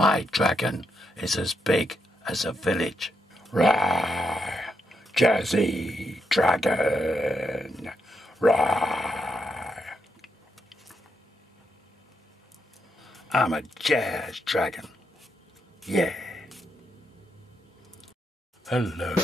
My dragon is as big as a village. Rawr! Jazzy dragon! Rawr! I'm a jazz dragon. Yeah. Hello.